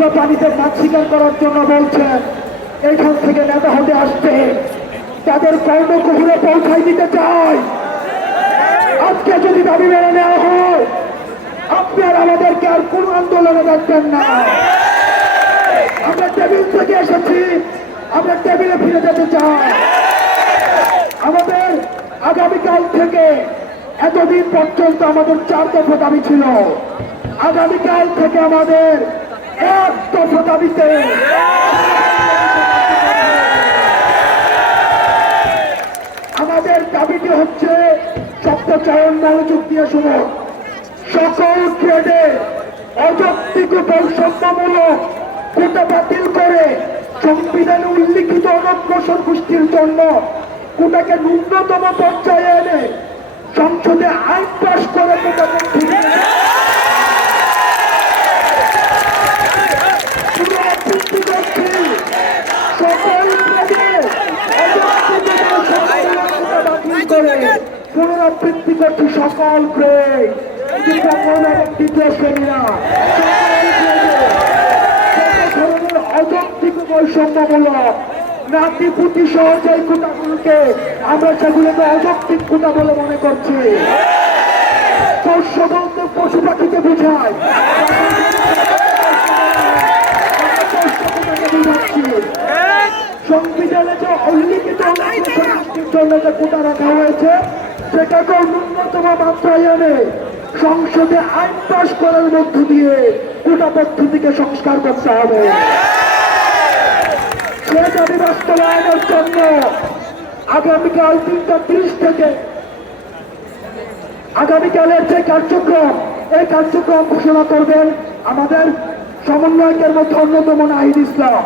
খোলা পানিতে মাছ শিকার করার জন্য বলছেন, এইখান থেকে নেতা হতে আসছে, তাদের কর্মকুহুরে পৌঁছাই দিতে চাই। আজকে যদি দাবি মেনে নেওয়া হয়, আপনার আমাদেরকে আর কোন আন্দোলনে দেখবেন না। আমরা টেবিল থেকে এসেছি, আমরা টেবিলে ফিরে যেতে চাই। আমাদের আগামীকাল থেকে, এতদিন পর্যন্ত আমাদের 4 দফা দাবি ছিল, আগামীকাল থেকে আমাদের 1 দফা দাবিতে আমাদের দাবিটি হচ্ছে, শব্দচয়ন মনোযোগ দিয়ে শুনুন, সকল ট্রেডে অযৌক্তিক বৈষম্যমূলক কোটা বাতিল করে সংবিধানে উল্লিখিত অনগ্রসর গোষ্ঠীর জন্য কোটাকে ন্যূনতম পর্যায়ে এনে সংসদে আইন পাশ করে পুনরাবৃত্তি করছি সকল গ্রেড দ্বিতীয় শ্রেণীরা অযৌক্তিক বৈষম্যমূলক নাতিপুতি সহ যে কোটাগুলোকে আমরা সেগুলোকে অযৌক্তিক কোটা বলে মনে করছি। পোষ্য বলতে পশু পাখিকে বোঝায়, সংবিধানে যে উল্লিখিত জন্য যে কোটা রাখা হয়েছে সেটাকেও ন্যূনতম মাত্রায় এনে সংসদে আইন পাশ করার মধ্য দিয়ে কোটা পদ্ধতিকে সংস্কার করতে হবে। সে দাবি বাস্তবায়নের জন্য আগামীকাল 3:30 থেকে আগামীকালের যে কার্যক্রম, এই কার্যক্রম ঘোষণা করবেন আমাদের সমন্বয়কের মধ্যে অন্যতম নাহিদ ইসলাম।